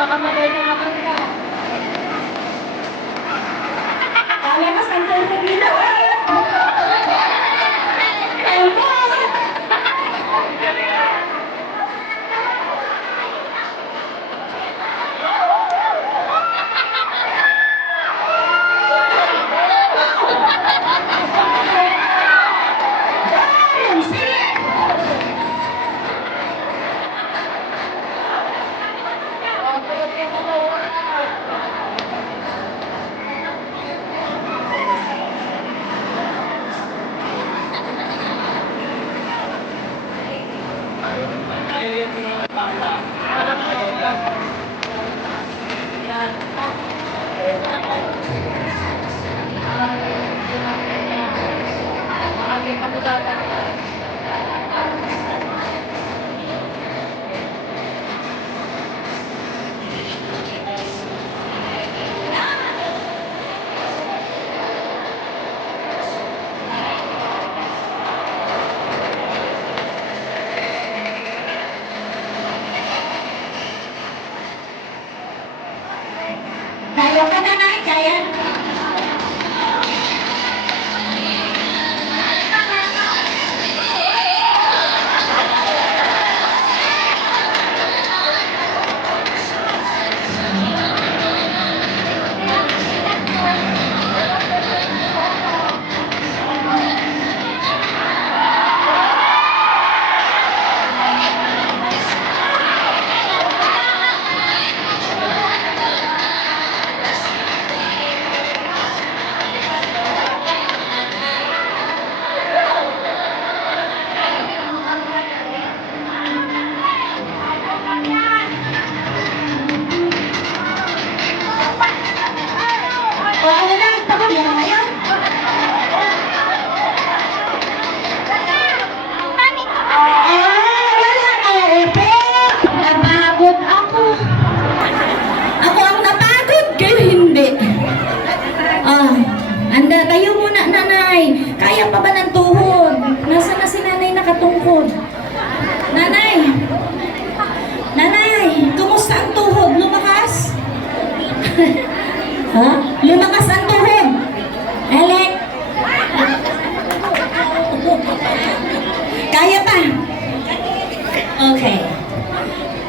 Baka magaling naman ka. Kaya mas nandiyan sa dito. Kaya ka na nga, kaya. Tayo muna, nanay. Kaya pa ba ng tuhod? Nasaan na si nanay nakatungkod? Nanay! Nanay! Kumusta ang tuhod? Lumakas? Ha? Lumakas ang tuhod? Alek? Kaya pa? Okay.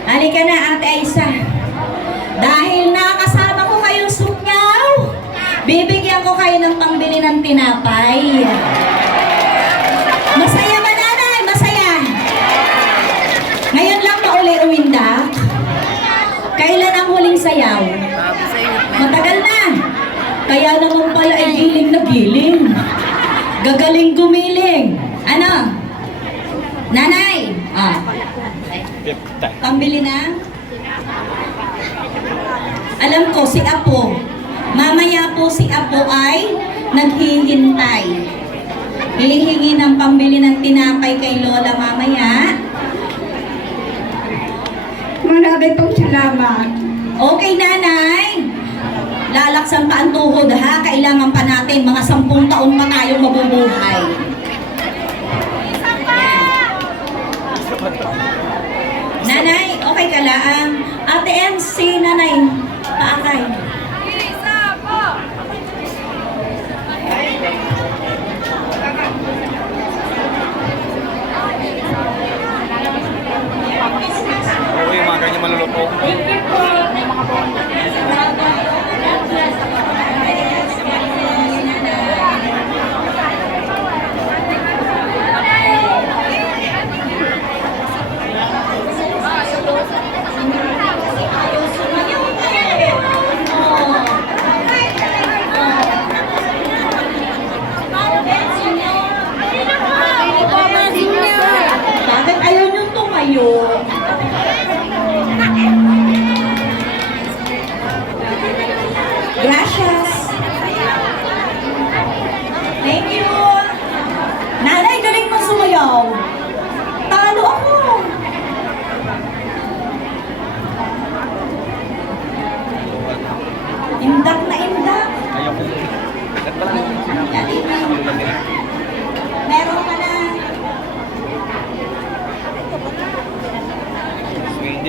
Halika na, Ate Aisa. Dahil nakasama ko kayong sukyaw, bibigyan ko kayo ng pangbili ng tinapay. Masaya ba, nanay? Masaya? Ngayon lang mauli uwinda? Kailan ang huling sayaw? Matagal na. Kaya naman pala ay giling na giling. Gagaling gumiling. Ano? Nanay? Pambili na? Alam ko, si Apo. Mamaya po si Apo ay naghihintay. Hihingi ng pambili ng tinapay kay Lola mamaya. Marami pong salamat. Okay, nanay. Lalaksan pa ang tuhod, ha? Kailangan pa natin. Mga 10 taon pa tayong mabubuhay. Nanay, okay ka lang? Ate MC, nanay, paakay. Oo, yung mga ganyan maluluto. Thank you po.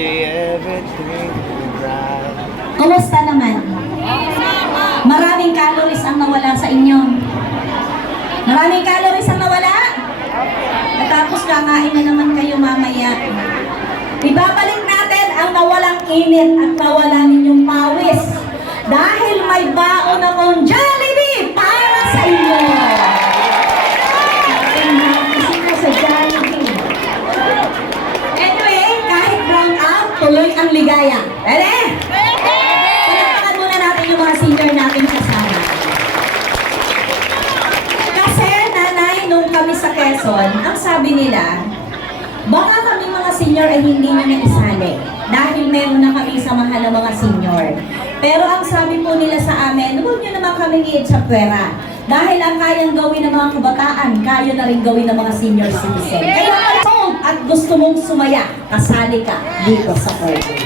day everything will bright. Kumusta naman? Maraming calories ang nawala sa inyo. Maraming calories ang nawala? Tapos kakain na naman kayo mamaya. Ibabalik natin ang nawalang init at nawala ninyong pawis. Dahil may baon akong Jollibee para sa inyo. Sa Jollibee. Anyway, kahit brown out, tuloy ang ligaya. Pwede? Palakpakan muna natin yung mga senior natin kasama. Kasi nanay, nung kami sa Quezon, ang sabi nila, baka kami mga senior ay hindi na naisali. Dahil meron na kami sa mahal na mga senior. Pero ang sabi po nila sa amin, huwag nyo naman kami iit sa pwera. Dahil ang kayang gawin ng mga kabataan, kaya na rin gawin ng mga senior citizen. Kaya kung at gusto mong sumaya, kasali ka dito sa program.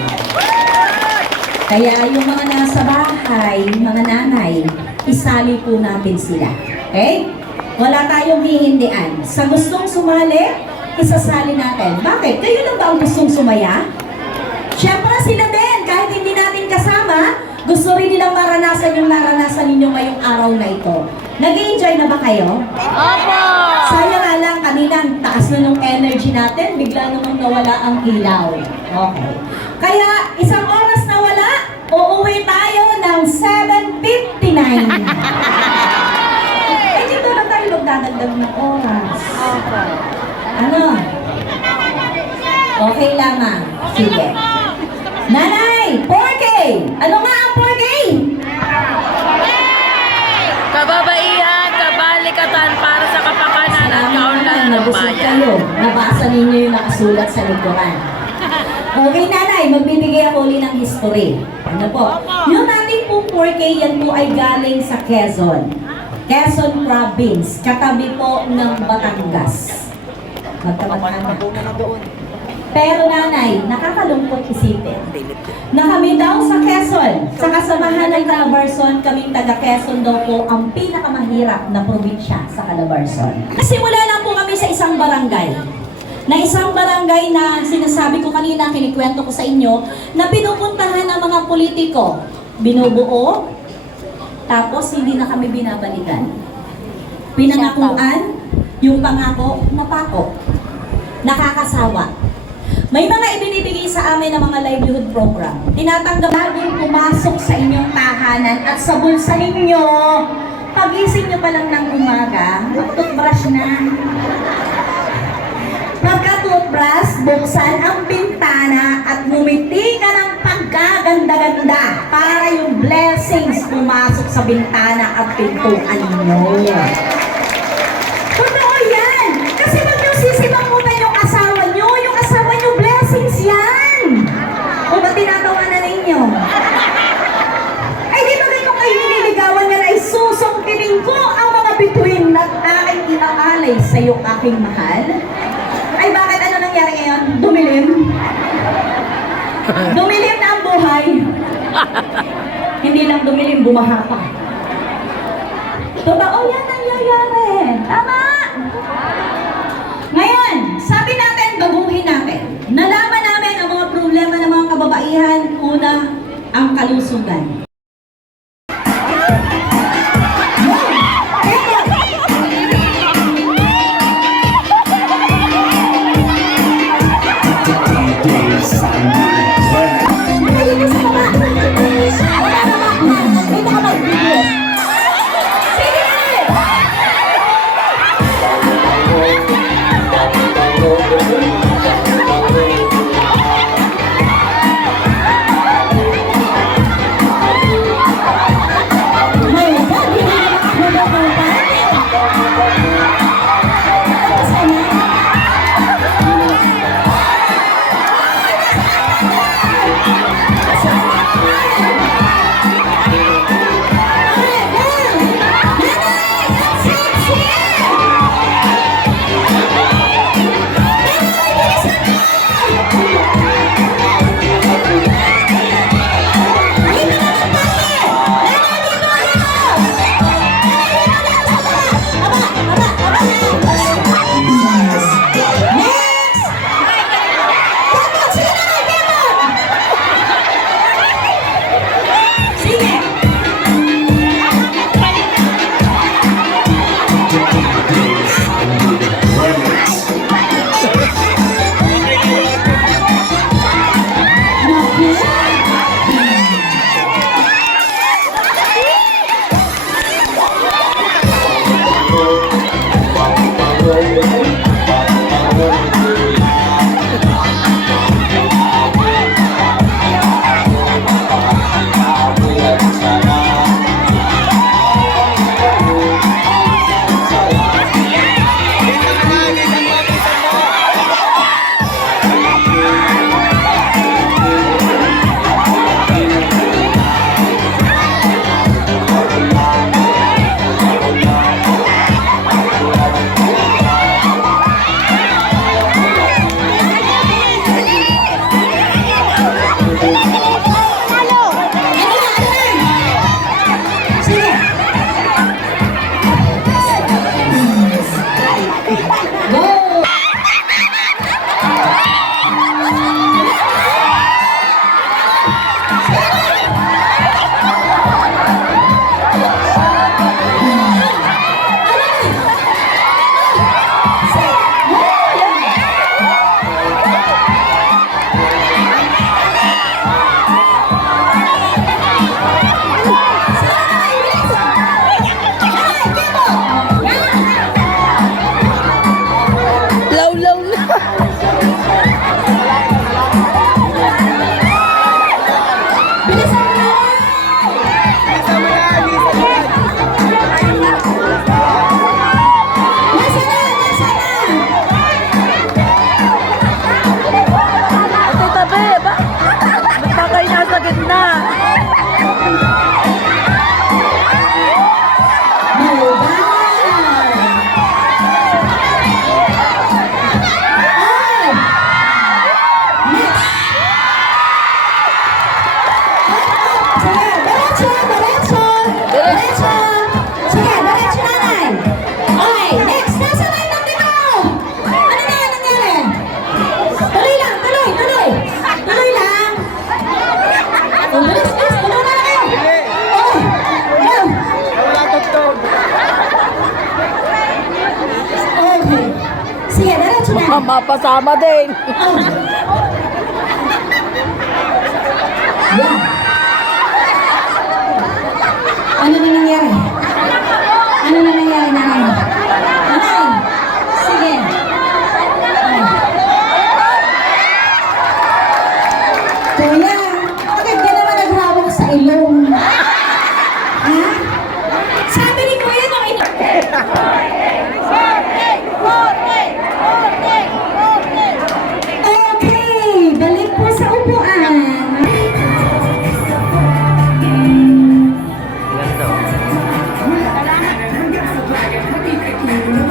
Kaya yung mga nasa bahay, mga nanay, isali po natin sila. Okay? Wala tayong hihindian. Sa gustong sumali, isasali natin. Bakit? Kayo lang ba ang gustong sumaya? Siyempre sila din, kahit hindi natin kasama, gusto rin nilang maranasan yung naranasan ninyo ngayong araw na ito. Nag-enjoy na ba kayo? Opo! Sayang nga lang, kanina ang taas na ng energy natin, bigla namang nawala ang ilaw. Okay. Kaya, isang oras na wala, uuwi tayo ng 7:59. Eh, dito na tayo magdadagdag ng oras. Opo. Ano? Okay lamang. Sige. Nanay, 4K! Ano nga ang 4K? Kababaihan, kabalikatan para sa kapakanan at kaunlaran ng Nabusog bayan. kayo. Nabasa ninyo yung nakasulat sa likuran. Okay, nanay, magbibigay ako ulit ng history. Ano po? Yung ating po 4K, yan po ay galing sa Quezon. Quezon Province, katabi po ng Batangas. Magkabatanga. Pero nanay, nakakalungkot isipin na kami daw sa Quezon, sa kasamahan ng Calabarzon, kaming taga Quezon daw po ang pinakamahirap na probinsya sa Calabarzon. Simula lang po kami sa isang barangay. Na isang barangay na sinasabi ko kanina, kinikwento ko sa inyo, na pinupuntahan ng mga politiko. Binubuo, tapos hindi na kami binabalikan. Pinangakuan, yung pangako, napako. Nakakasawa. May mga ibinibigay sa amin ng mga livelihood program. Tinatanggap laging pumasok sa inyong tahanan at sa bulsa ninyo. Pagising nyo pa lang ng umaga, mag-toothbrush na. Pagka-toothbrush, buksan ang bintana at ngumiti ka ng pagkaganda-ganda para yung blessings pumasok sa bintana at pintuan ninyo. Totoo yan! Kasi pag yung sisimangutan yung asawa nyo blessings yan! O ba tinatawanan ninyo? Ay di ba ganito kayo nililigawan na ay susungkiling ko ang mga bituin at aking inaalay sa iyo aking mahal? Ay bakit ano nangyari ngayon? Dumilim? Dumilim na ang buhay. Hindi lang dumilim, bumaha pa. Totoo yan nangyayari. Tama! Ngayon, sabi natin, baguhin natin. Nalaman namin ang mga problema ng mga kababaihan. Una, ang kalusugan. Mapasama din. Yan. Ano na nangyari? Ano na nangyari, nanay? Nanay! Sige. Kuya, bakit ka naman naghawak sa ilong? Ha? Sabi ni Kuya nung ito. Okay, balik po sa upuan. Ganda.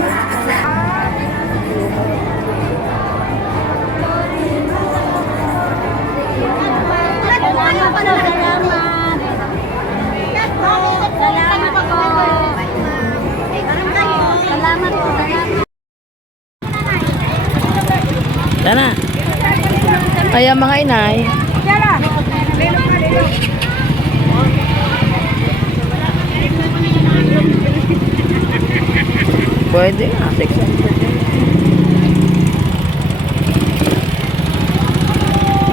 Tara. Kaya mga inay. Pwede nga, 600.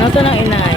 Nasaan ang inay?